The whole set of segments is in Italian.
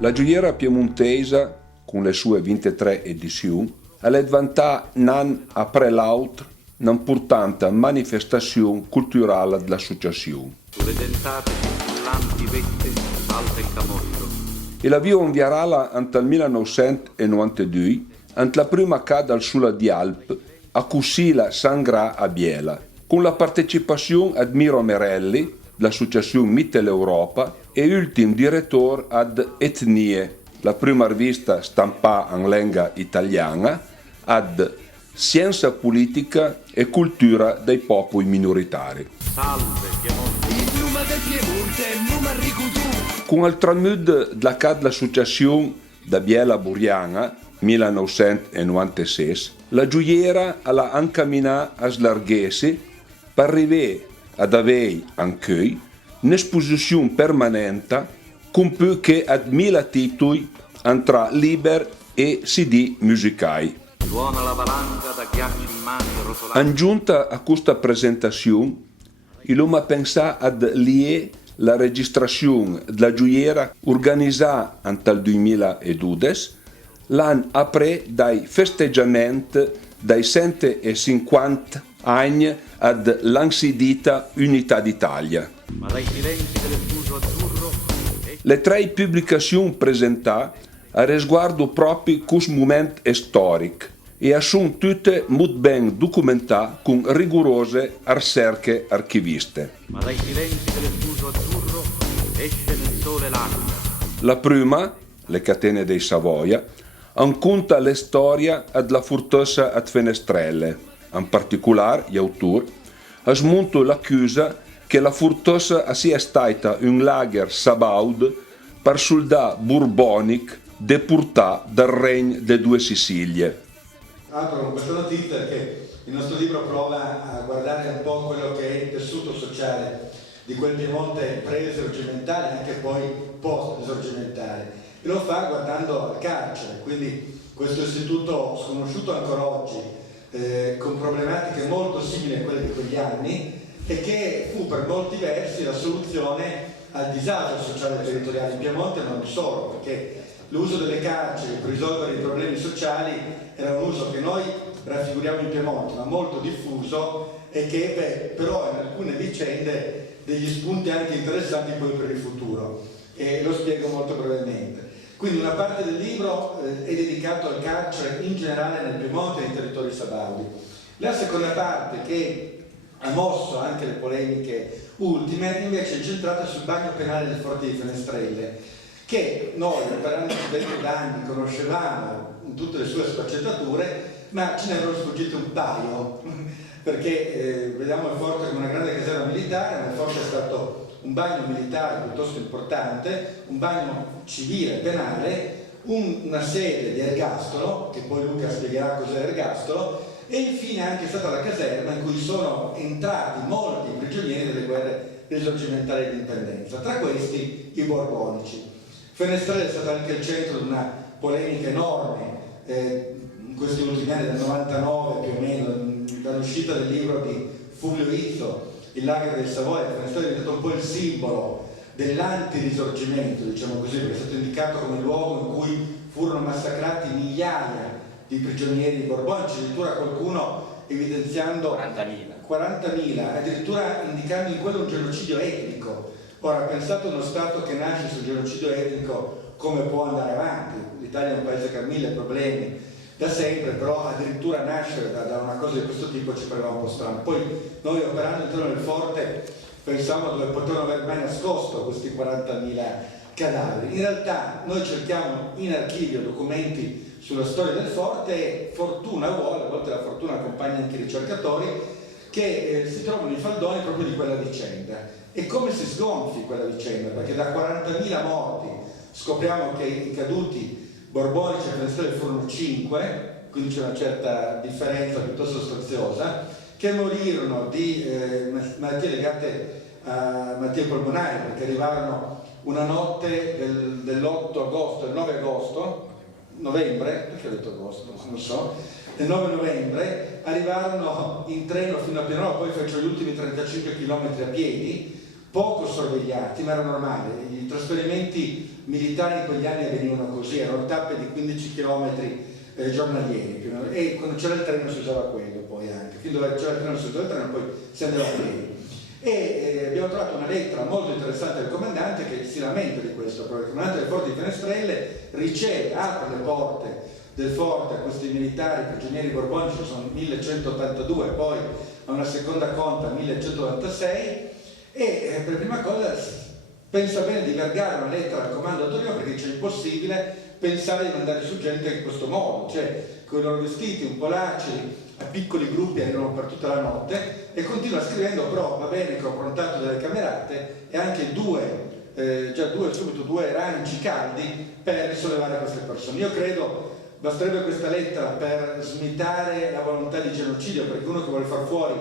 La gioiera piemontesa, con le sue 23 edizioni, è diventata nan après l'autre un'importante manifestazione culturale dell'associazione. Sulle dentate scintillanti vette salta il camorro. E la via inviarala nel 1992, ant la prima cada sulla di Alp, a Cussila Sangra a Biela, con la partecipazione ad Miro Merelli, dell'associazione Mitteleuropa, e ultimo direttore ad Etnie, la prima rivista stampata in lingua italiana, ad Scienza politica e cultura dei popoli minoritari. Salve Piemonte. Il nome del Piemonte, nome riconosciuto. Con il tramud della CAD l'associazione da Biela Buriana, 1996, la gioiera alla incamminata a slarghese per arrivare ad avere anche un'esposizione permanente con più che ad 1000 titoli tra liber e CD musicali. Suona la valanga da ghiacci in mani rotolanti. In giunta a questa presentazione, il uomo ha pensato ad liare la registrazione della gioiera organizzata nel 2012, l'anno après dai festeggiamenti dai 150 anni ad l'ansidita Unità d'Italia. Ma dai silenzi del fuso azzurro Le tre pubblicazioni presentate a resguardo proprio questo momento storico e sono tutte molto ben documentate con rigorose ricerche archiviste. Ma dai silenzi del fuso azzurro esce nel sole l'acqua. La prima, le catene dei Savoia, racconta la storia della fortezza a Fenestrelle. In particolare, gli autori hanno smontato l'accusa che la fortezza sia stata un lager sabaud per soldati borbonici deportati dal regno delle due Sicilie. Apro con questa notizia perché il nostro libro prova a guardare un po' quello che è il tessuto sociale di quel Piemonte pre-esorgimentale e anche poi post-esorgimentale, e lo fa guardando al carcere, quindi questo istituto sconosciuto ancora oggi, con problematiche molto simili a quelle di quegli anni, e che fu per molti versi la soluzione al disagio sociale e territoriale in Piemonte, ma non solo, perché l'uso delle carceri per risolvere i problemi sociali era un uso che noi raffiguriamo in Piemonte, ma molto diffuso, e che ebbe però in alcune vicende degli spunti anche interessanti poi per il futuro, e lo spiego molto brevemente. Quindi una parte del libro è dedicato al carcere in generale nel Piemonte e nei territori sabaudi. La seconda parte, che ha mosso anche le polemiche ultime, invece è centrata sul bagno penale del Forte di Fenestrelle, che noi per anni da anni conoscevamo in tutte le sue sfaccettature, ma ce ne erano sfuggiti un paio, perché vediamo il forte come una grande caserma militare, ma il forte è stato un bagno militare piuttosto importante, un bagno civile penale, una sede di ergastolo, che poi Luca spiegherà cos'è l'ergastolo, e infine anche stata la caserma in cui sono entrati molti prigionieri delle guerre risorgimentali di indipendenza, tra questi i borbonici. Fenestrelle è stato anche il centro di una polemica enorme in questi ultimi anni, dal 99 più o meno, dall'uscita del libro di Fulvio Izzo, Il lager del Savoia. Fenestrelle è diventato un po' il simbolo dell'antirisorgimento, diciamo così, perché è stato indicato come luogo in cui furono massacrati migliaia di prigionieri borbonici, addirittura qualcuno evidenziando 40.000, addirittura indicando in quello un genocidio etnico. Ora, pensate a uno Stato che nasce sul genocidio etnico, come può andare avanti? L'Italia è un paese che ha mille problemi da sempre, però addirittura nascere da una cosa di questo tipo ci pareva un po' strano. Poi noi, operando intorno al forte, pensavamo dove potevano aver mai nascosto questi 40.000 cadaveri. In realtà noi cerchiamo in archivio documenti sulla storia del forte e fortuna vuole, a volte la fortuna accompagna anche i ricercatori, che si trovano i faldoni proprio di quella vicenda. E come si sgonfi quella vicenda? Perché da 40.000 morti scopriamo che i caduti borbonici a Fenestrelle furono 5, quindi c'è una certa differenza piuttosto sostanziosa, che morirono di malattie legate a malattie polmonari, perché arrivarono una notte dell'8 agosto, del 9 agosto, novembre, perché ho detto agosto, non so, del 9 novembre, arrivarono in treno fino a Pianoro, poi fecero gli ultimi 35 km a piedi, poco sorvegliati, ma era normale. I trasferimenti militari in quegli anni avvenivano così, erano tappe di 15 km giornalieri più o meno, e quando c'era il treno si usava quello poi anche, fin dove c'era il treno si usava il treno, poi si andava a piedi. E abbiamo trovato una lettera molto interessante del comandante che si lamenta di questo, perché il comandante del forte di Fenestrelle riceve, apre le porte del forte a questi militari prigionieri borbonici, sono 1182, poi a una seconda conta 1196, e per prima cosa pensa bene di vergare una lettera al comando a Torino, perché dice: è impossibile pensare di mandare su gente in questo modo, cioè con i loro vestiti un po' laceri, a piccoli gruppi, arrivano per tutta la notte, e continua scrivendo: però va bene che ho prontato delle camerate e anche subito due ranci caldi per risollevare queste persone. Io credo basterebbe questa lettera per smitare la volontà di genocidio, perché uno che vuole far fuori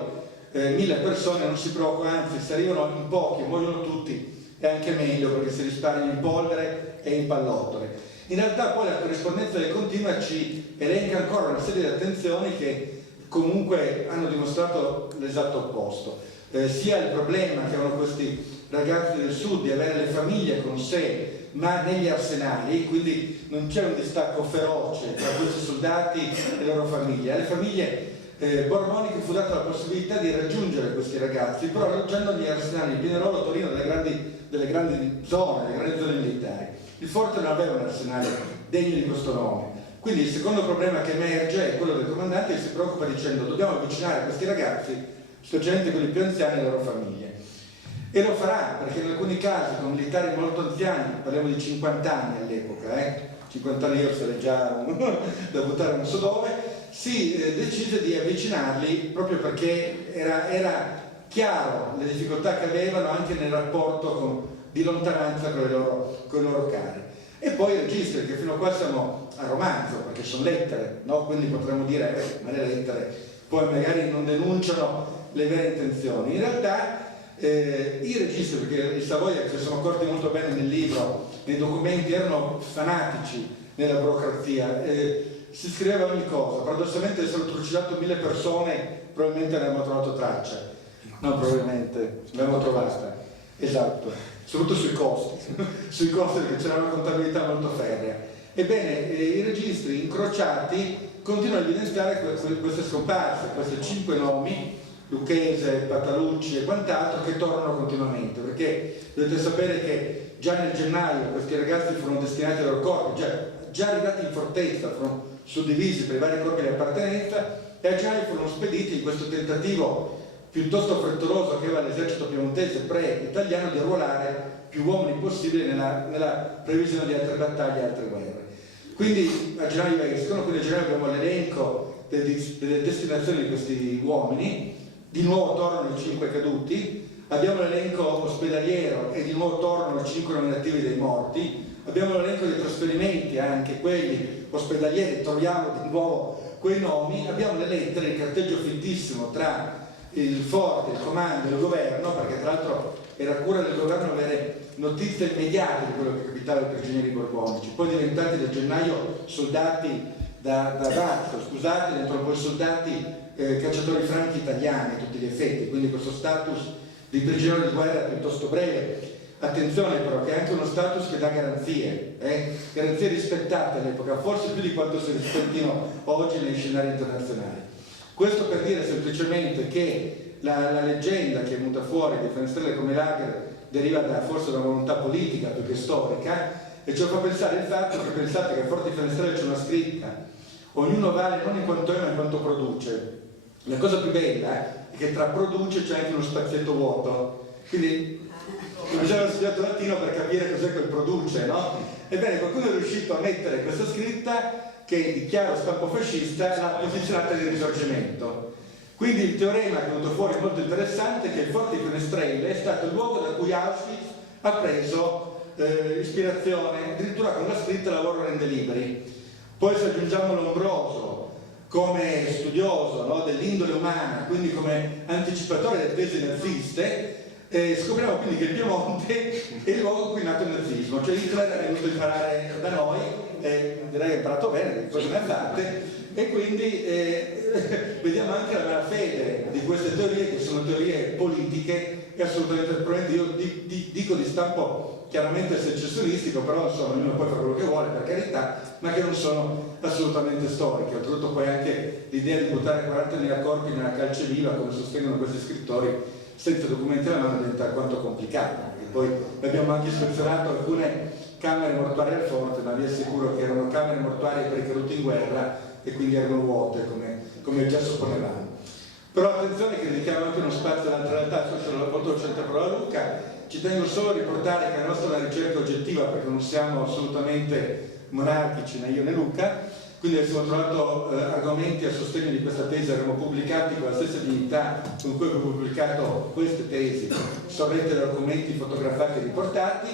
1000 persone non si preoccupa, anzi se arrivano in pochi, muoiono tutti, è anche meglio, perché si risparmiano in polvere e in pallottole. In realtà poi la corrispondenza del Continua ci elenca ancora una serie di attenzioni che comunque hanno dimostrato l'esatto opposto. Sia il problema che avevano questi ragazzi del sud di avere le famiglie con sé, ma negli arsenali, quindi non c'è un distacco feroce tra questi soldati e le loro famiglie. Alle famiglie borboniche fu data la possibilità di raggiungere questi ragazzi, però alloggiando negli arsenali di Pinerolo, Torino, delle grandi zone militari. Il forte non aveva un arsenale degno di questo nome. Quindi il secondo problema che emerge è quello del comandante, che si preoccupa dicendo: dobbiamo avvicinare questi ragazzi, specialmente quelli più anziani, alle loro famiglie. E lo farà, perché in alcuni casi con militari molto anziani, parliamo di 50 anni all'epoca, 50 anni io sarei già da buttare non so dove, si decise di avvicinarli proprio perché era chiaro le difficoltà che avevano anche nel rapporto di lontananza con i loro cari. E poi i registri, che fino a qua siamo a romanzo, perché sono lettere, no? Quindi potremmo dire, ma le lettere poi magari non denunciano le vere intenzioni. In realtà i registri, perché i Savoia, che si sono accorti molto bene nel libro, nei documenti, erano fanatici nella burocrazia, si scriveva ogni cosa. Paradossalmente, se hanno trucidato 1000 persone, probabilmente ne abbiamo trovato traccia. No, probabilmente, l'abbiamo trovata. Esatto, soprattutto sui costi perché c'era una contabilità molto ferrea. Ebbene, i registri incrociati continuano a evidenziare queste scomparse, questi 5 nomi, Lucchese, Patalucci e quant'altro, che tornano continuamente, perché dovete sapere che già nel gennaio questi ragazzi furono destinati ai loro corpi, già arrivati in fortezza, furono suddivisi per i vari corpi di appartenenza, e a gennaio furono spediti in questo tentativo piuttosto frettoloso che aveva l'esercito piemontese pre-italiano di arruolare più uomini possibili nella previsione di altre battaglie e altre guerre. Quindi a gennaio escono, quindi a gennaio abbiamo l'elenco delle destinazioni di questi uomini, di nuovo tornano i 5 caduti, abbiamo l'elenco ospedaliero e di nuovo tornano i 5 nominativi dei morti, abbiamo l'elenco dei trasferimenti, anche quelli ospedalieri, troviamo di nuovo quei nomi, abbiamo le lettere, il carteggio fittissimo tra il forte, il comando e il governo, perché tra l'altro era cura del governo avere notizie immediate di quello che capitava ai prigionieri borbonici, poi diventati da gennaio soldati da razzo, scusate, diventano poi soldati cacciatori franchi italiani a tutti gli effetti, quindi questo status di prigioniero di guerra è piuttosto breve. Attenzione però che è anche uno status che dà garanzie rispettate all'epoca, forse più di quanto si rispettino oggi nei scenari internazionali. Questo per dire semplicemente che la leggenda che è venuta fuori di Fenestrelle come lager deriva forse da una volontà politica più che storica, e ciò fa pensare il fatto che pensate che a Forte di Fenestrelle c'è una scritta: ognuno vale non in quanto è ma in quanto produce. La cosa più bella è che tra produce c'è anche uno spazietto vuoto, quindi bisogna studiato latino per capire cos'è quel produce, no? Ebbene, qualcuno è riuscito a mettere questa scritta che di chiaro stampo fascista l'ha posizionata nel Risorgimento. Quindi il teorema che è venuto fuori molto interessante è che il Forte di Fenestrelle è stato il luogo da cui Auschwitz ha preso ispirazione, addirittura con la scritta "lavoro rende liberi". Poi se aggiungiamo Lombroso come studioso, no, dell'indole umana, quindi come anticipatore delle tesi naziste, scopriamo quindi che il Piemonte è il luogo in cui è nato il nazismo, cioè Hitler è venuto a imparare da noi, direi che ha imparato bene, che cose ne ha fatte, e quindi vediamo anche la malafede di queste teorie, che sono teorie politiche è assolutamente, probabilmente io dico di stampo chiaramente secessionistico, però insomma ognuno poi fa quello che vuole, per carità, ma che non sono assolutamente storiche. Oltretutto poi anche l'idea di buttare 40.000 corpi nella calce viva, come sostengono questi scrittori, senza documenti alla mano diventa alquanto complicato, perché poi abbiamo anche ispezionato alcune camere mortuarie al forte, ma vi assicuro che erano camere mortuarie per i caduti in guerra e quindi erano vuote, come già supponevamo. Però attenzione che dedichiamo anche uno spazio all'altra realtà, molto centro parola Luca. Ci tengo solo a riportare che la nostra è una ricerca oggettiva, perché non siamo assolutamente monarchici né io né Luca, quindi abbiamo trovato argomenti a sostegno di questa tesi, avremo pubblicati con la stessa dignità con cui abbiamo pubblicato queste tesi, sorrette da documenti fotografati e riportati.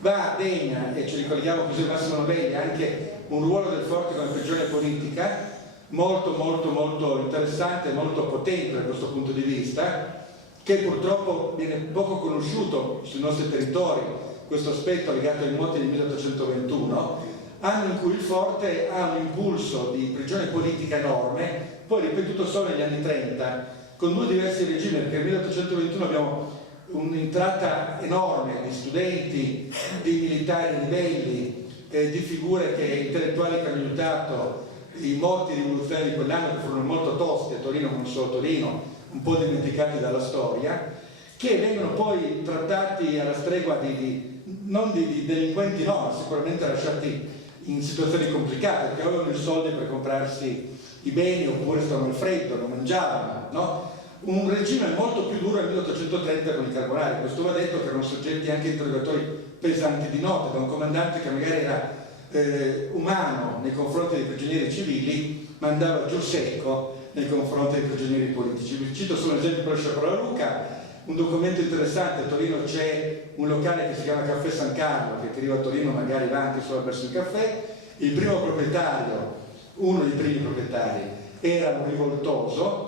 Va degna, e ci ricordiamo così Massimo Novelli, anche un ruolo del forte come prigione politica, molto molto molto interessante e molto potente da questo punto di vista, che purtroppo viene poco conosciuto sui nostri territori, questo aspetto legato ai moti del 1821, anno in cui il forte ha un impulso di prigione politica enorme, poi ripetuto solo negli anni 30, con due diversi regimi, perché nel 1821 abbiamo un'entrata enorme di studenti, di militari ribelli, di figure intellettuali che hanno aiutato i moti rivoluzionari di quell'anno, che furono molto tosti a Torino, non solo a Torino, un po' dimenticati dalla storia, che vengono poi trattati alla stregua non di delinquenti, no, ma sicuramente lasciati in situazioni complicate, perché avevano i soldi per comprarsi i beni, oppure stavano al freddo, non mangiavano, no? Un regime molto più duro nel 1830 con i carbonari. Questo va detto che erano soggetti anche a interrogatori pesanti di notte, da un comandante che magari era umano nei confronti dei prigionieri civili, ma andava giù secco nei confronti dei prigionieri politici. Vi cito solo un esempio per Sciapola Luca, un documento interessante. A Torino c'è un locale che si chiama Caffè San Carlo, che chi arriva a Torino magari va anche solo verso il caffè. Il primo proprietario, uno dei primi proprietari, era un rivoltoso,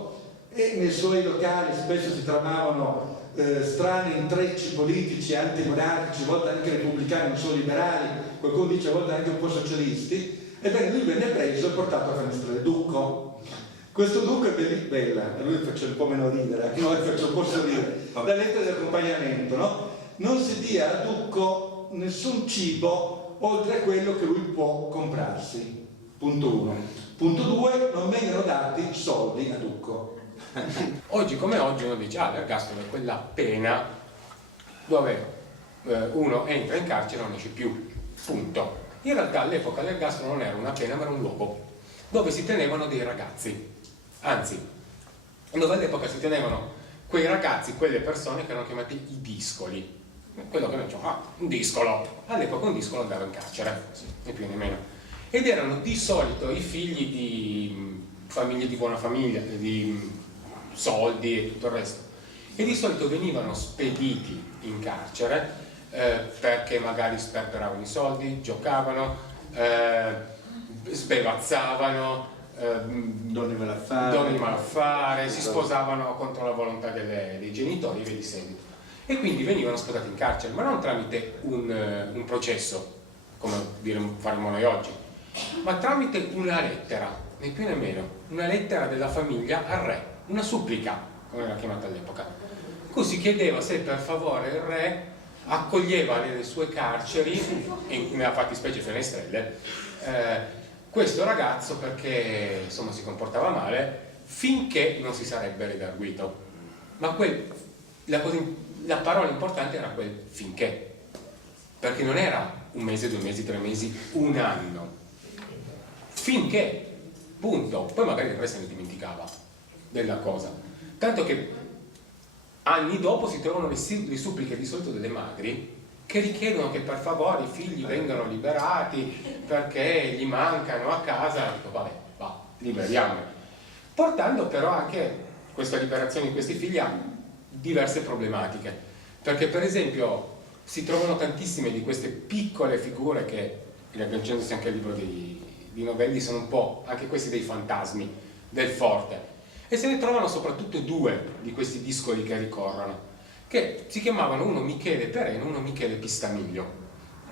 e nei suoi locali spesso si tramavano strani intrecci politici, antimonarchici, a volte anche repubblicani, non solo liberali, qualcuno dice a volte anche un po' socialisti. Ebbene, lui venne preso e portato a Fenestrelle Ducco. Questo Ducco è bella, a lui faccio un po' meno ridere, a noi faccio un po' sorridere, la lettera di accompagnamento, no? Non si dia a Ducco nessun cibo oltre a quello che lui può comprarsi, punto 1. Punto 2, non vengono dati soldi a Ducco. Oggi come oggi uno dice l'ergastolo è quella pena dove uno entra in carcere e non esce più, punto. In realtà all'epoca l'ergastolo non era una pena, ma era un luogo dove si tenevano dei ragazzi, anzi dove all'epoca si tenevano quei ragazzi, quelle persone che erano chiamati i discoli. Quello che noi diciamo, un discolo, all'epoca un discolo andava in carcere, né più né meno, ed erano di solito i figli di famiglie di buona famiglia, di soldi e tutto il resto, e di solito venivano spediti in carcere perché magari sperperavano i soldi, giocavano, sbevazzavano, donne malaffare, si sposavano contro la volontà dei genitori e via di seguito, e quindi venivano spostati in carcere, ma non tramite un processo come faremo noi oggi, ma tramite una lettera, né più né meno, una lettera della famiglia al re, una supplica, come era chiamata all'epoca. Così chiedeva se per favore il re accoglieva nelle sue carceri, e nella fattispecie Fenestrelle, questo ragazzo perché insomma si comportava male, finché non si sarebbe redarguito. Ma la parola importante era quel finché, perché non era un mese, 2 mesi, 3 mesi, un anno, finché, punto. Poi magari il re se ne dimenticava della cosa, tanto che anni dopo si trovano le suppliche di solito delle madri che richiedono che per favore i figli vengano liberati perché gli mancano a casa. Dico, vabbè, va, liberiamoli, portando però anche questa liberazione di questi figli a diverse problematiche, perché per esempio si trovano tantissime di queste piccole figure che, riagganciandosi anche al libro di Novelli, sono un po' anche questi dei fantasmi del forte, e se ne trovano soprattutto 2 di questi discoli che ricorrono, che si chiamavano uno Michele Pereno, uno Michele Pistamiglio.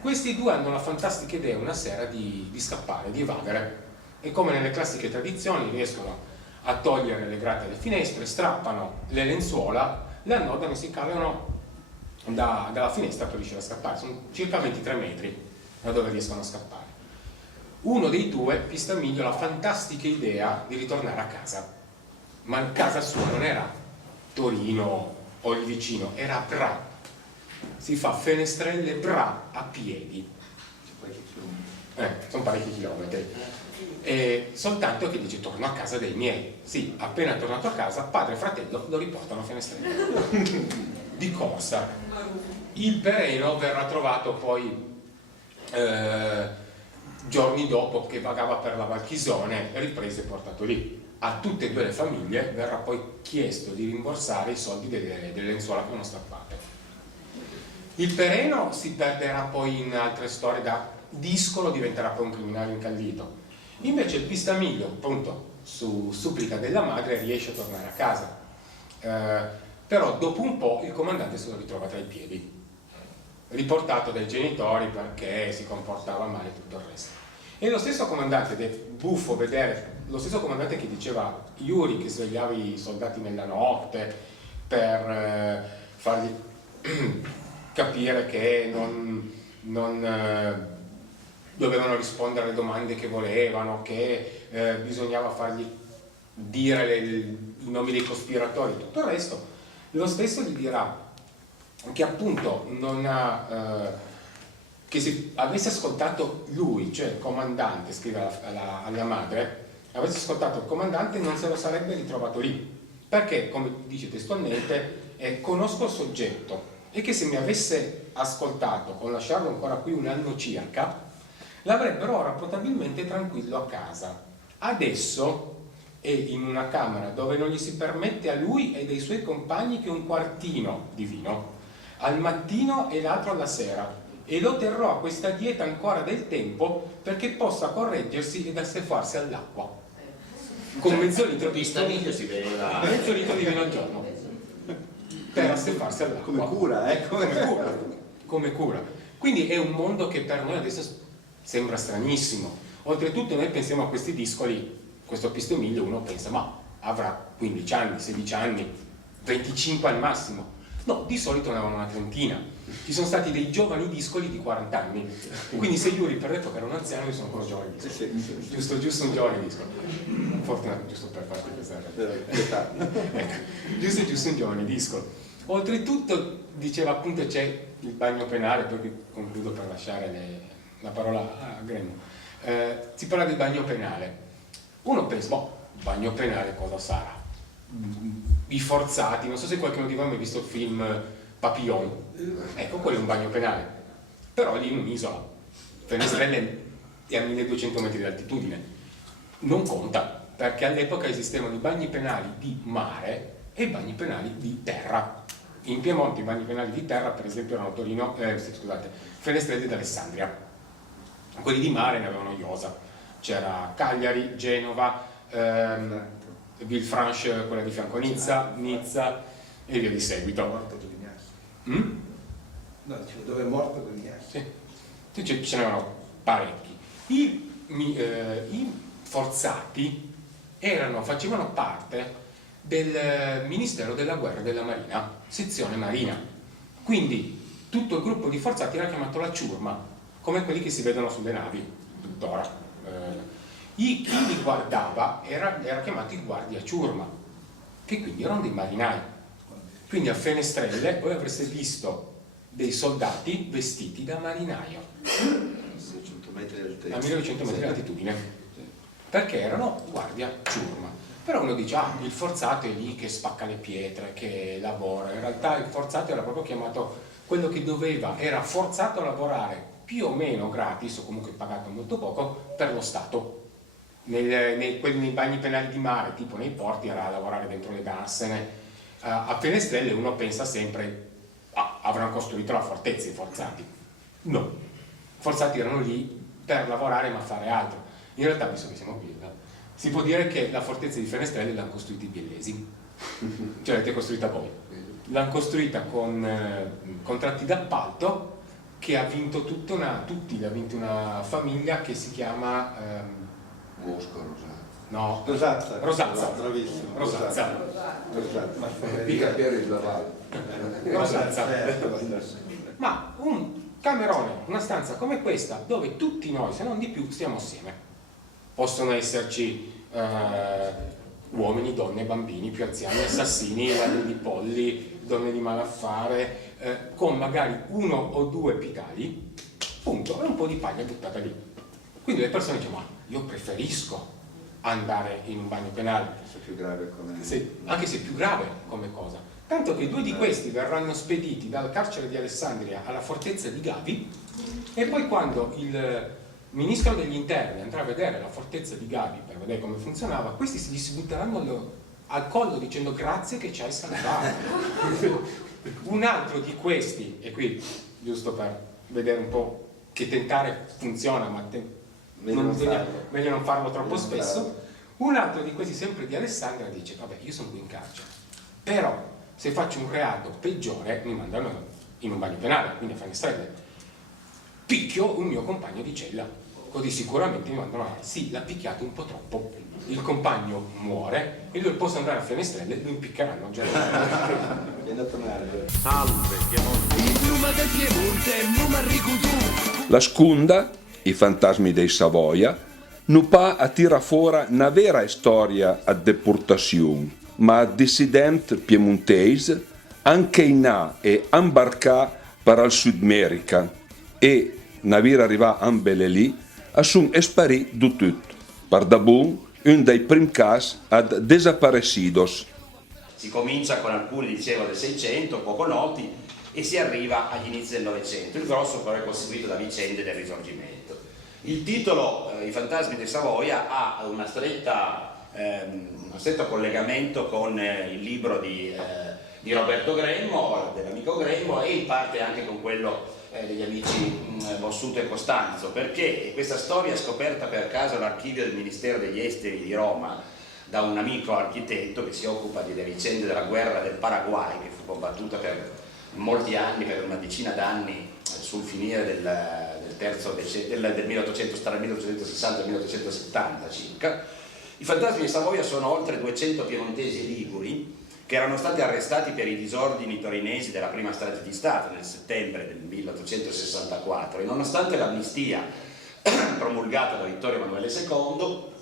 Questi 2 hanno la fantastica idea una sera di scappare, di evadere, e come nelle classiche tradizioni riescono a togliere le grate alle finestre, strappano le lenzuola, le annodano e si calano dalla finestra per riuscire a scappare. Sono circa 23 metri da dove riescono a scappare. Uno dei due, Pistamiglio, ha la fantastica idea di ritornare a casa, ma casa sua non era Torino o il vicino, era Bra. Si fa Fenestrelle Bra a piedi. Sono parecchi chilometri. Soltanto che dice: torno a casa dei miei. Sì, appena tornato a casa, padre e fratello lo riportano a Fenestrelle di corsa. Il pereno verrà trovato poi giorni dopo, che vagava per la Valchisone, ripreso e portato lì. A tutte e due le famiglie verrà poi chiesto di rimborsare i soldi delle lenzuola che erano strappate. Il pereno si perderà poi in altre storie, da discolo diventerà poi un criminale incallito. Invece il Pistamiglio, appunto, su supplica della madre, riesce a tornare a casa. Però dopo un po' il comandante se lo ritrova tra i piedi, riportato dai genitori perché si comportava male e tutto il resto. E lo stesso comandante, ed è buffo vedere, lo stesso comandante che diceva Yuri, che svegliava i soldati nella notte per fargli capire che non dovevano rispondere alle domande che volevano, che bisognava fargli dire i nomi dei cospiratori e tutto il resto. Lo stesso gli dirà che appunto che se avesse ascoltato lui, cioè il comandante, scrive alla madre, avesse ascoltato il comandante non se lo sarebbe ritrovato lì, perché, come dice testualmente, conosco il soggetto, e che se mi avesse ascoltato con lasciarlo ancora qui un anno circa, l'avrebbero ora probabilmente tranquillo a casa. Adesso è in una camera dove non gli si permette a lui e dei suoi compagni che un quartino di vino, al mattino e l'altro alla sera, e lo terrò a questa dieta ancora del tempo perché possa correggersi ed assefarsi all'acqua. Con mezzo litro di Pistamiglio si vede da... mezzo litro di vino al giorno per assefarsi all'acqua. Come cura, come cura. Quindi è un mondo che per noi adesso sembra stranissimo. Oltretutto noi pensiamo a questi discoli, questo Pistamiglio, uno pensa ma avrà 15 anni, 16 anni, 25 al massimo. No, di solito ne avevano una trentina. Ci sono stati dei giovani discoli di 40 anni. Quindi se Yuri per l'epoca era un anziano, io sono ancora un giovane discolo. Giusto un giovane discolo. Fortunato, giusto per farti pensare. Ecco, giusto un giovane discolo. Oltretutto, diceva appunto, c'è il bagno penale, poi concludo per lasciare la parola a Gremio. Si parla del bagno penale. Uno pensa, bagno penale cosa sarà? I forzati, non so se qualcuno di voi ha mai visto il film Papillon, ecco, quello è un bagno penale, però lì in un'isola, Fenestrelle è a 1200 metri di altitudine, non conta, perché all'epoca esistevano i bagni penali di mare e i bagni penali di terra. In Piemonte i bagni penali di terra, per esempio, erano Fenestrelle ed Alessandria. Quelli di mare ne avevano Iosa, c'era Cagliari, Genova, Villefranche, quella di fianco a Nizza e via di seguito. No, dove è morto Guglielmo. Sì, ce n'erano parecchi. I forzati facevano parte del Ministero della Guerra e della Marina, sezione Marina. Quindi tutto il gruppo di forzati era chiamato la ciurma, come quelli che si vedono sulle navi tuttora. Chi li guardava era chiamato i guardia ciurma, che quindi erano dei marinai. Quindi a Fenestrelle voi avreste visto dei soldati vestiti da marinaio a 1200 metri di altitudine, perché erano guardia ciurma. Però uno dice, il forzato è lì che spacca le pietre, che lavora. In realtà il forzato era proprio chiamato quello che era forzato a lavorare più o meno gratis, o comunque pagato molto poco, per lo Stato. Nei bagni penali di mare, tipo nei porti, era a lavorare dentro le gassene. A Fenestrelle uno pensa sempre avranno costruito la fortezza i forzati. No, i forzati erano lì per lavorare ma fare altro. In realtà, visto che siamo qui, si può dire che la fortezza di Fenestrelle l'hanno costruita i biellesi, cioè l'avete costruita voi. L'hanno costruita con contratti d'appalto che ha vinto l'ha vinto una famiglia che si chiama Mosco, No, Rosazza. Rosazza. Bravissimo. Rosazza. Rosazza. Mica per il Laval. Rosazza. Rosazza. Ma un camerone, una stanza come questa, dove tutti noi, se non di più, stiamo assieme. Possono esserci uomini, donne, bambini, più anziani, assassini, ladri di polli, donne di malaffare, con magari 1 o 2 epitali, punto, e un po' di paglia buttata lì. Quindi le persone dicono, ma io preferisco andare in un bagno penale. È più grave come... Sì, anche se è più grave come cosa. Tanto che 2 di questi verranno spediti dal carcere di Alessandria alla fortezza di Gavi, e poi quando il ministro degli interni andrà a vedere la fortezza di Gavi per vedere come funzionava, questi gli si butteranno al collo dicendo grazie che ci hai salvato. Un altro di questi, e qui giusto per vedere un po' che tentare funziona, ma meglio non farlo troppo spesso, un altro di questi sempre di Alessandria dice vabbè, io sono qui in carcere, però se faccio un reato peggiore mi mandano in un bagno penale, quindi a Fenestrelle, picchio un mio compagno di cella, così sicuramente mi mandano a... Sì, l'ha picchiato un po' troppo, il compagno muore e lui posso andare a Fenestrelle, lo impiccheranno già. Viene a tornare. Salve Piemonte. La Scunda, i fantasmi dei Savoia, non pa attira fuori una vera storia a deportazione, ma a dissident piemontese anche in A e imbarcà per il Sud America e navire arrivà a Belelì a sono sparì du tutto. Per da buon, un dei primi casi ad desaparecidos. Si comincia con alcuni, dicevo, del 600, poco noti, e si arriva agli inizi del Novecento. Il grosso però è costituito da vicende del Risorgimento. Il titolo, I fantasmi di Savoia, ha un stretto collegamento con il libro di Roberto Gremmo, dell'amico Gremmo, e in parte anche con quello degli amici Bossuto e Costanzo, perché questa storia è scoperta per caso all'archivio del Ministero degli Esteri di Roma da un amico architetto che si occupa delle vicende della guerra del Paraguay, che fu combattuta per molti anni, per una decina d'anni, sul finire del 1860 al 1870 circa. I fantasmi di Savoia sono oltre 200 piemontesi e liguri che erano stati arrestati per i disordini torinesi della prima strage di Stato nel settembre del 1864, e nonostante l'amnistia promulgata da Vittorio Emanuele II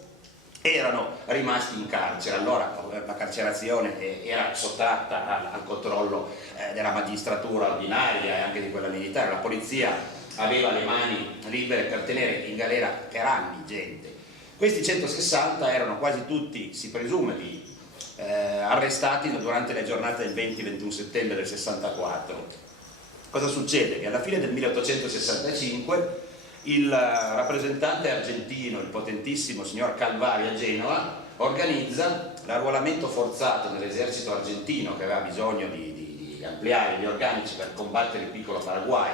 erano rimasti in carcere. Allora la carcerazione era sottratta al controllo della magistratura ordinaria e anche di quella militare. La polizia aveva le mani libere per tenere in galera per anni gente. Questi 160 erano quasi tutti, si presume, arrestati durante le giornate del 20-21 settembre del 64. Cosa succede? Che alla fine del 1865 il rappresentante argentino, il potentissimo signor Calvari a Genova, organizza l'arruolamento forzato nell'esercito argentino, che aveva bisogno di ampliare gli organici per combattere il piccolo Paraguay.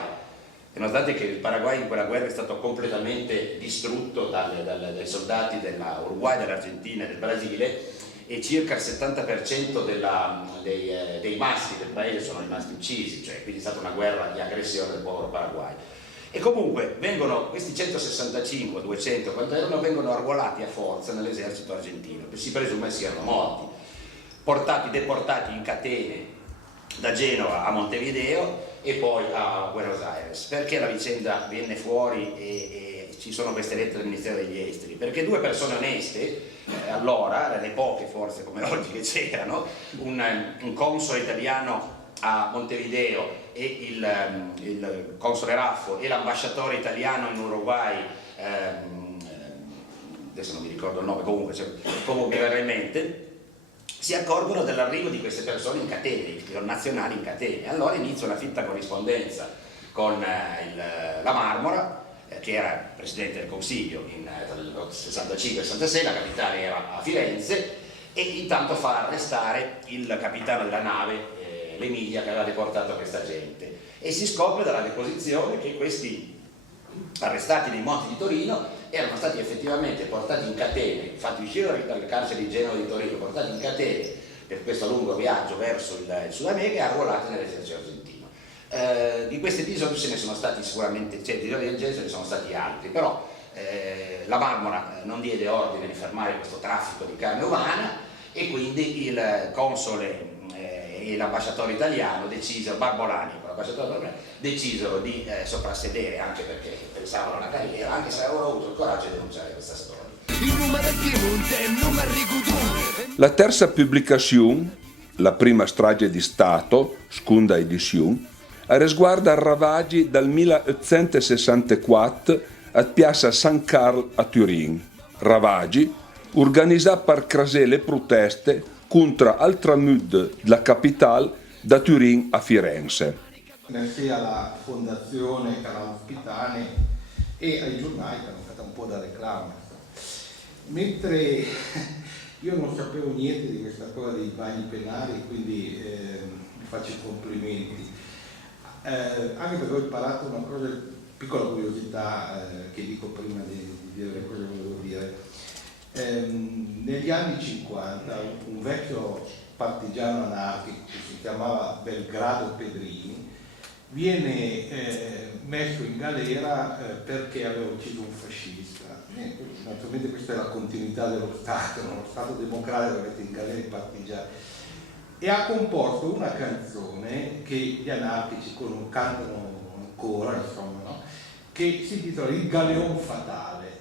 E notate che il Paraguay in quella guerra è stato completamente distrutto dai soldati dell'Uruguay, dell'Argentina e del Brasile, e circa il 70% dei maschi del paese sono rimasti uccisi, cioè quindi è stata una guerra di aggressione del povero Paraguay. E comunque questi 165, 200, quanto erano, vengono arruolati a forza nell'esercito argentino, che si presume siano morti, deportati in catene da Genova a Montevideo e poi a Buenos Aires. Perché la vicenda viene fuori e ci sono queste lettere del Ministero degli Esteri? Perché 2 persone oneste, allora, le poche forse come oggi che c'erano, un console italiano a Montevideo e il console Raffo e l'ambasciatore italiano in Uruguay, adesso non mi ricordo il nome, comunque mi verrà in mente, si accorgono dell'arrivo di queste persone in catene, i nazionali in catene. Allora inizia una fitta corrispondenza con la Marmora, che era presidente del Consiglio nel 65-66, la capitale era a Firenze, e intanto fa arrestare il capitano della nave l'Emilia, che aveva deportato questa gente, e si scopre dalla deposizione che questi arrestati nei monti di Torino erano stati effettivamente portati in catene, fatti uscire dalle carceri di Genova e di Torino, portati in catene per questo lungo viaggio verso il Sud America e arruolati nell'esercito argentino. Di questi episodi ce ne sono stati sicuramente, cioè di episodi del genere ce ne sono stati altri, però la Marmora non diede ordine di fermare questo traffico di carne umana e quindi il console e l'ambasciatore italiano Barbolani, l'ambasciatore Barbolani, decisero di soprassedere, anche perché pensavano alla carriera, anche se avevano avuto il coraggio di denunciare questa storia. La terza pubblicazione, la prima strage di Stato, seconda edizione, riguarda ravaggi dal 1864 a Piazza San Carlo a Turin. Ravaggi organizzati per crasare le proteste contro il tramut della capitale da Turin a Firenze. Grazie alla fondazione Canale Ospitane e ai giornali che hanno fatto un po' da reclama. Mentre io non sapevo niente di questa cosa dei bagni penali, quindi vi faccio i complimenti. Anche perché ho imparato una cosa, piccola curiosità che dico prima di dire le cose che volevo dire. Negli anni 50 un vecchio partigiano anarchico che si chiamava Belgrado Pedrini viene messo in galera perché aveva ucciso un fascista. Naturalmente questa è la continuità dello Stato, lo Stato democratico che mette in galera i partigiani, e ha composto una canzone che gli anarchici cantano ancora, insomma, no? Che si intitola Il Galeon Fatale.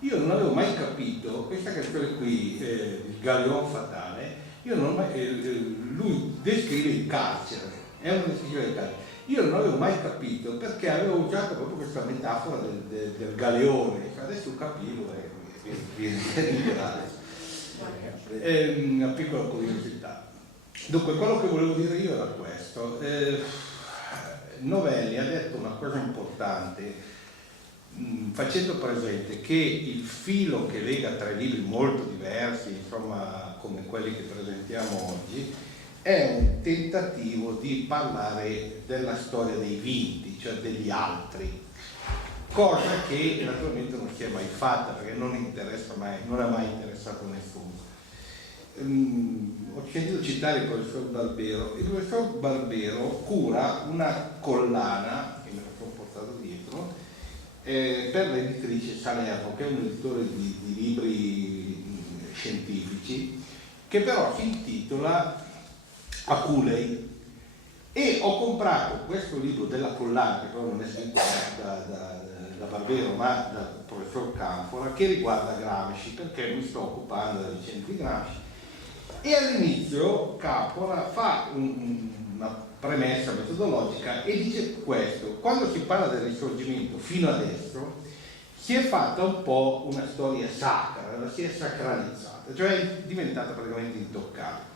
Io non avevo mai capito questa canzone qui, Il Galeon Fatale. Lui descrive il carcere, è una descrizione del carcere. Io non avevo mai capito perché avevo usato proprio questa metafora del galeone. Adesso capivo, è una piccola curiosità. Dunque, quello che volevo dire io era questo. Novelli ha detto una cosa importante, facendo presente che il filo che lega tre libri molto diversi, insomma, come quelli che presentiamo oggi, è un tentativo di parlare della storia dei vinti, cioè degli altri, cosa che naturalmente non si è mai fatta perché non ha mai interessato nessuno. Ho sentito citare il professor Barbero. Il professor Barbero cura una collana, che me la sono portato dietro, per l'editrice Salerno, che è un editore di libri scientifici, che però si intitola Aculei, e ho comprato questo libro della collana, che però non è scritto da Barbero ma dal professor Canfora, che riguarda Gramsci, perché mi sto occupando della vicenda di Gramsci. E all'inizio Canfora fa una premessa metodologica e dice questo: quando si parla del risorgimento fino adesso si è fatta un po' una storia sacra, la si è sacralizzata, cioè è diventata praticamente intoccabile.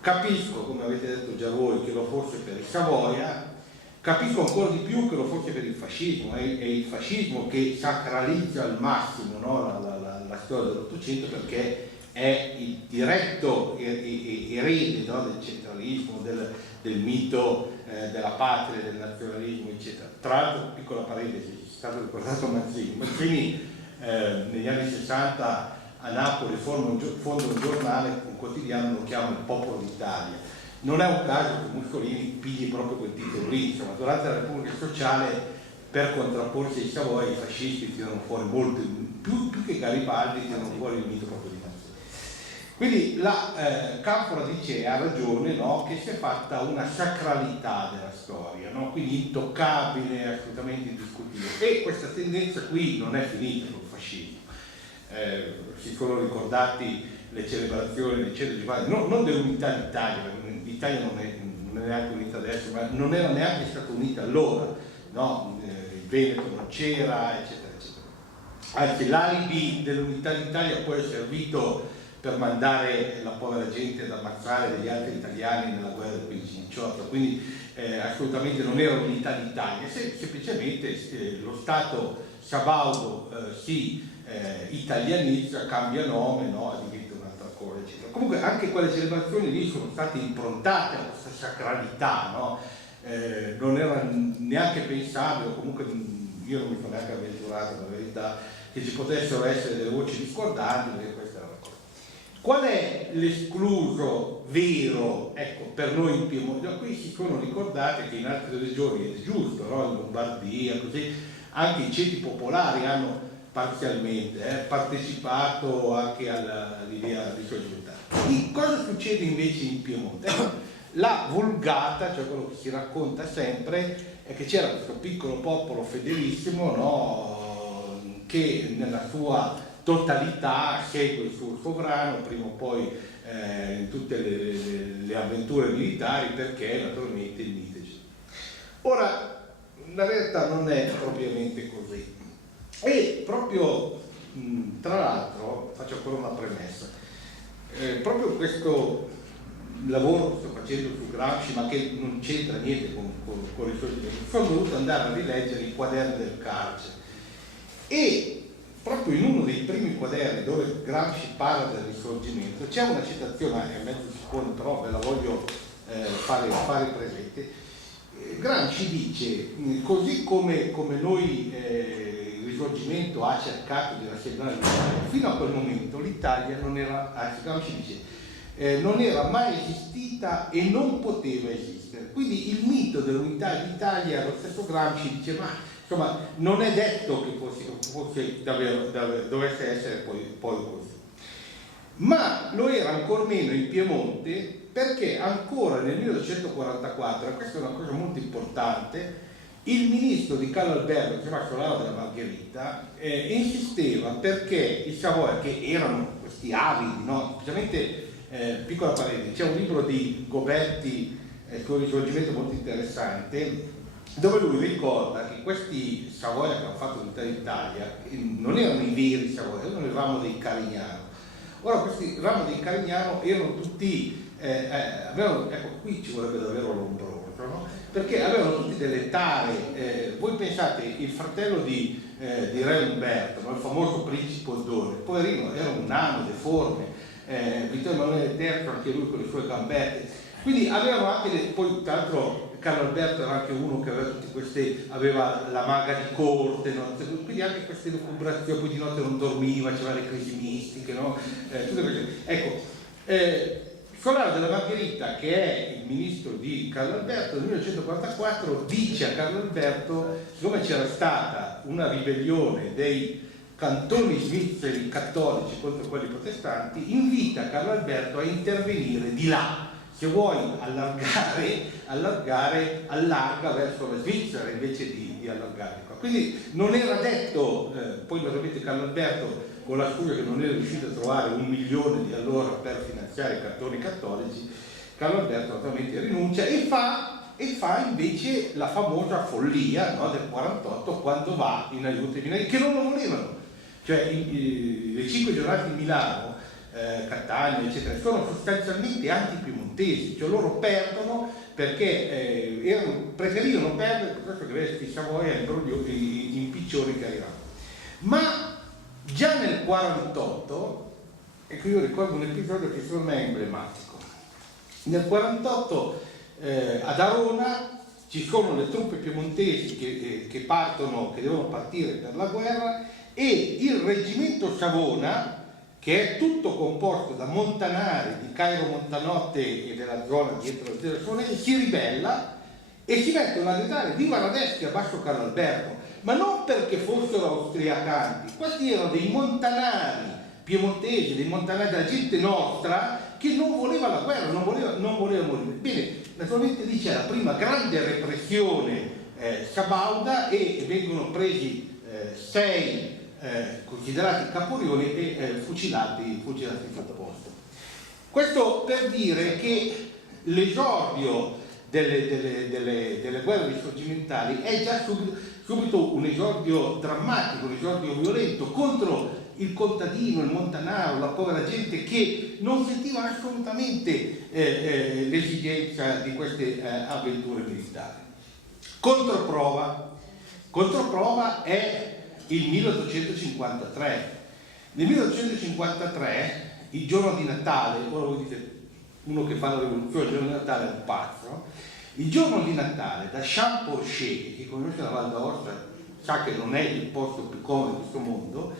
Capisco, come avete detto già voi, che lo fosse per il Savoia, capisco ancora di più che lo fosse per il fascismo, è il fascismo che sacralizza al massimo, no, la storia dell'Ottocento, perché è il diretto erede, no, del centralismo, del mito della patria, del nazionalismo, eccetera. Tra l'altro, piccola parentesi, è stato ricordato Mazzini. Mazzini negli anni 60 a Napoli fonda un giornale, un quotidiano, lo chiama Il Popolo d'Italia. Non è un caso che Mussolini pigli proprio quel titolo lì, insomma, durante la Repubblica Sociale, per contrapporsi ai Savoia, i fascisti tirano fuori molto, più che Garibaldi, tirano fuori il mito proprio di Mazzini. Quindi la Canfora dice, ha ragione, no, che si è fatta una sacralità della storia, no? Quindi intoccabile, assolutamente indiscutibile. E questa tendenza qui non è finita col fascismo. Si sono ricordati le celebrazioni del 150, non dell'unità d'Italia, l'Italia non è neanche unita adesso, ma non era neanche stata unita allora, no? Il Veneto non c'era, eccetera, eccetera. Anzi, l'alibi dell'unità d'Italia poi è servito per mandare la povera gente ad ammazzare degli altri italiani nella guerra del 15-18, quindi assolutamente non era unità d'Italia, semplicemente lo Stato sabaudo si italianizza, cambia nome, no? Diventa un'altra cosa, eccetera. Comunque anche quelle celebrazioni lì sono state improntate a questa sacralità, no? Non era neanche pensabile, o comunque io non mi sono neanche avventurato, la verità, che ci potessero essere delle voci discordanti, perché questa era la cosa. Qual è l'escluso vero, ecco, per noi in Piemonte? Qui si sono ricordate che in altre regioni, è giusto, no? In Lombardia, così, anche i ceti popolari hanno parzialmente, partecipato anche all'idea risorgimentale. Cosa succede invece in Piemonte? La vulgata, cioè quello che si racconta sempre, è che c'era questo piccolo popolo fedelissimo, no? Che nella sua totalità segue il suo sovrano, prima o poi in tutte le avventure militari, perché naturalmente il mito. Ora, la realtà non è propriamente così. E proprio, tra l'altro, faccio ancora una premessa, proprio questo lavoro che sto facendo su Gramsci, ma che non c'entra niente con i suoi temi, sono dovuto andare a rileggere i quaderni del carcere, e proprio in uno dei primi quaderni dove Gramsci parla del risorgimento c'è una citazione, è mezzo secondo, però ve la voglio fare presente. Gramsci dice, così come noi il risorgimento ha cercato di rassegnare l'Italia, fino a quel momento l'Italia non era, Gramsci dice, non era mai esistita e non poteva esistere. Quindi il mito dell'unità d'Italia, lo stesso Gramsci dice, ma insomma non è detto che fosse davvero, dovesse essere poi così. Ma lo era ancor meno in Piemonte, perché ancora nel 1944, e questa è una cosa molto importante, il ministro di Carlo Alberto, che si chiama Solano della Margherita, insisteva perché i Savoia, che erano questi avidi, no? Specialmente, piccola parentesi, c'è un libro di Gobetti sul risorgimento molto interessante, dove lui ricorda che questi Savoia che hanno fatto l'unità d'Italia non erano i veri Savoia, erano il ramo dei Carignano. Ora questi ramo dei Carignano erano tutti, ecco, qui ci vorrebbe davvero l'ombroso, no? Perché avevano tutti delle tare, voi pensate, il fratello di Re Umberto, no? Il famoso principe Oddone, poverino, era un nano, deforme, Vittorio Emanuele III, anche lui con le sue gambette, quindi avevano anche, poi tra l'altro Carlo Alberto era anche uno che aveva tutti queste, aveva la maga di corte, no? Quindi anche queste lucubrazioni, poi di notte non dormiva, c'era le crisi mistiche, no? Tutte queste. Ecco, Solano della Margherita, che è il ministro di Carlo Alberto, nel 1944 dice a Carlo Alberto, siccome c'era stata una ribellione dei cantoni svizzeri cattolici contro quelli protestanti, invita Carlo Alberto a intervenire di là. Se vuoi allarga verso la Svizzera invece di allargare qua. Quindi non era detto, poi naturalmente Carlo Alberto con la scusa che non era riuscito a trovare 1 milione di allora per finanziare i cantoni cattolici, Carlo Alberto naturalmente rinuncia e fa invece la famosa follia, no, del 48, quando va in aiuto ai minori che non lo volevano. Cioè le 5 giornate di Milano, Catania, eccetera, sono sostanzialmente anti-piemontesi, cioè loro perdono perché preferivano perdere piuttosto che avere Savoia e impiccioni che arrivavano. Ma già nel 48, ecco, io ricordo un episodio che secondo me è emblematico. Nel 48 ad Arona ci sono le truppe piemontesi che devono partire per la guerra, e il reggimento Savona, che è tutto composto da montanari di Cairo Montanotte e della zona dietro la Terra Suonese, si ribella e si mettono a gridare viva Radetzky a basso Carlo Alberto, ma non perché fossero austriacanti, questi erano dei montanari piemontesi, dei montanari della gente nostra che non voleva la guerra, non voleva morire. Bene, naturalmente lì c'è la prima grande repressione sabauda e vengono presi 6 considerati caporioni e fucilati sul posto. Questo per dire che l'esordio delle guerre risorgimentali è già subito un esordio drammatico, un esordio violento contro il contadino, il montanaro, la povera gente che non sentiva assolutamente l'esigenza di queste avventure militari. Controprova è il 1853. Nel 1853, il giorno di Natale, ora voi dite uno che fa la rivoluzione, il giorno di Natale è un pazzo, il giorno di Natale da Champorcher, chi conosce la Val d'Aosta sa che non è il posto più comodo di questo mondo,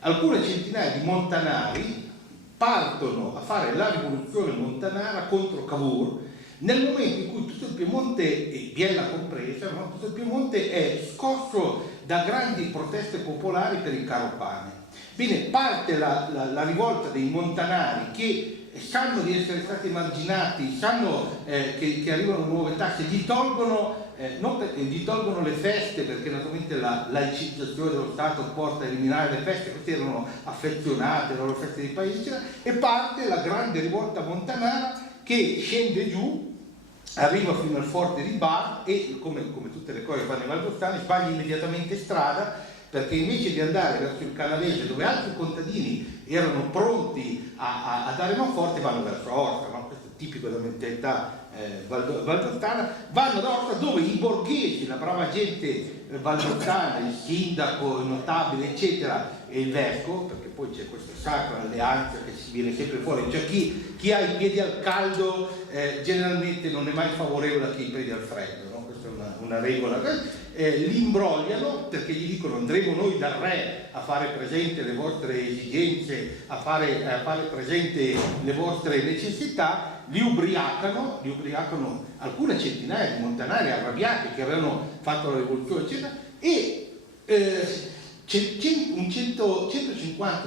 alcune centinaia di montanari partono a fare la rivoluzione montanara contro Cavour, nel momento in cui tutto il Piemonte, e Biella compresa, no? Tutto il Piemonte è scosso da grandi proteste popolari per il caro pane. Bene, parte la rivolta dei montanari che sanno di essere stati emarginati, sanno che arrivano nuove tasse, gli tolgono le feste, perché naturalmente la laicizzazione dello Stato porta a eliminare le feste, queste erano affezionate, erano le feste dei paesi, e parte la grande rivolta montanara che scende giù, arriva fino al forte di Bar e, come tutte le cose che fanno i valdostani, sbaglia immediatamente strada, perché invece di andare verso il Canavese, dove altri contadini erano pronti a dare manforte, vanno verso Aosta, no? Questo è tipico della mentalità valdostana, vanno da Aosta, dove i borghesi, la brava gente valdostana, il sindaco, il notabile, eccetera, e il vescovo, perché poi c'è questa sacra alleanza che si viene sempre fuori, cioè chi ha i piedi al caldo generalmente non è mai favorevole a chi ha i piedi al freddo, no? Questa è una regola. Li imbrogliano perché gli dicono: andremo noi dal re a fare presente le vostre esigenze, a fare presente le vostre necessità. Li ubriacano alcune centinaia di montanari arrabbiati che avevano fatto la rivoluzione, eccetera, e 150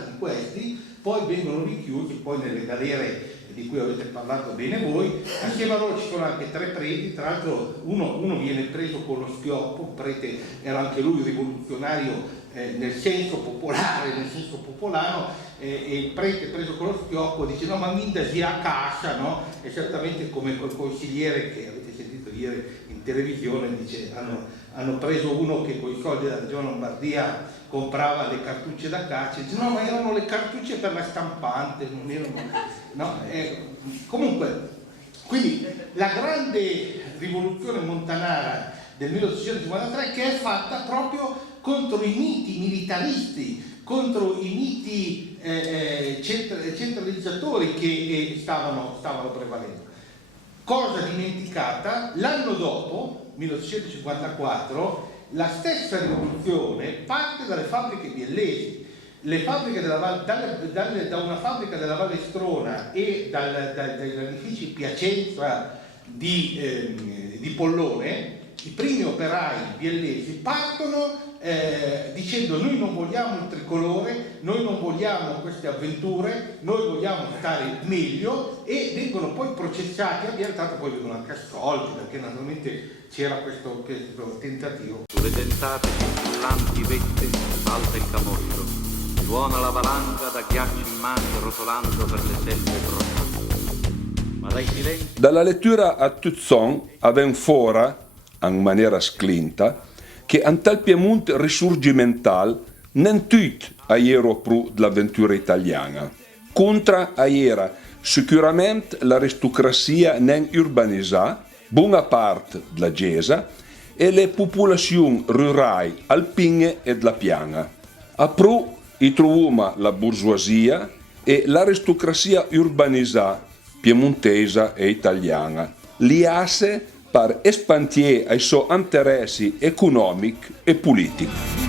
di questi poi vengono rinchiusi poi nelle galere di cui avete parlato bene voi. Assieme a loro ci sono anche 3 preti, tra l'altro uno viene preso con lo schioppo, un prete era anche lui rivoluzionario nel senso popolare, nel senso popolano, e il prete preso con lo schioppo dice: no, ma minda sia a casa, no? Esattamente come quel consigliere che avete sentito ieri in televisione, dice hanno preso uno che con i soldi della Regione Lombardia comprava le cartucce da caccia, dice: no, ma erano le cartucce per la stampante, non erano, no? Comunque, quindi la grande rivoluzione montanara del 1853, che è fatta proprio contro i miti militaristi, contro i miti centralizzatori che stavano prevalendo. Cosa dimenticata, l'anno dopo, 1854, la stessa rivoluzione parte dalle fabbriche biellesi. Le fabbriche da una fabbrica della Valle Strona e dagli edifici Piacenza di Pollone, i primi operai biellesi partono dicendo: noi non vogliamo il tricolore, noi non vogliamo queste avventure, noi vogliamo stare meglio, e vengono poi processati a Biella, tanto poi vengono anche assolti, perché naturalmente c'era questo tentativo. Sulle dentate scintillanti vette salta il camoscio, suona la valanga da ghiacci in mani rotolando per le selve bruciate. Ma dai silenzi... Dalla lettura a Tuzzon avem fora, in maniera sclinta, che an tal Piemunt risurgimental non tut aiero pro dell'avventura italiana. Contra aiera sicuramente l'aristocrazia non urbanizzata, buona parte della Gesa, e le popolazioni rurali alpine e della piana. A pro troviamo la bourgeoisia e l'aristocrazia urbanizzata piemontesa e italiana, liasse per espantier ai suoi interessi economici e politici.